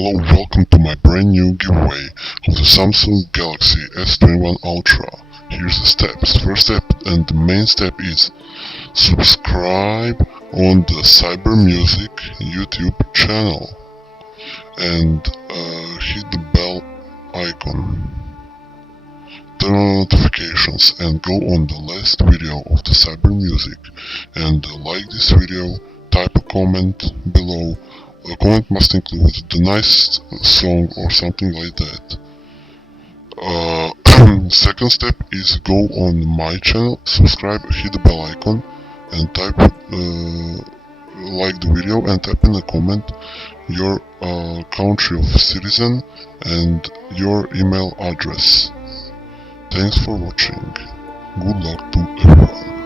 Hello, welcome to my brand new giveaway of the Samsung Galaxy S21 Ultra. Here's the steps. First step and the main step is subscribe on the Cyber Music YouTube channel and hit the bell icon. Turn on notifications and go on the last video of the Cyber Music and like this video, type a comment below. The comment must include the nice song or something like that. Second step is go on my channel, subscribe, hit the bell icon and type like the video and type in the comment your country of citizen and your email address. Thanks for watching. Good luck to everyone.